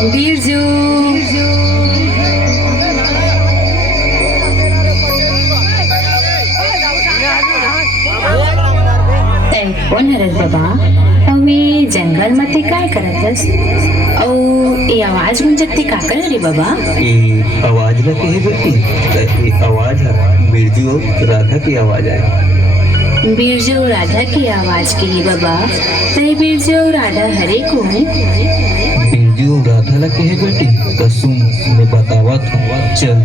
बिरजू कोण हरत बाबा मी जंगल मध्ये काय करतस ये आवाज म्हणजे ते का कर रे बाबा ये आवाज ना कहे बेटी ये आवाज है बिरजू और राधा की आवाज है। बिरजू राधा की आवाज की ही बाबा ते बिरजू राधा हरे को बिरजू और राधा ला कहे बेटी कसम मैं बतावा था चल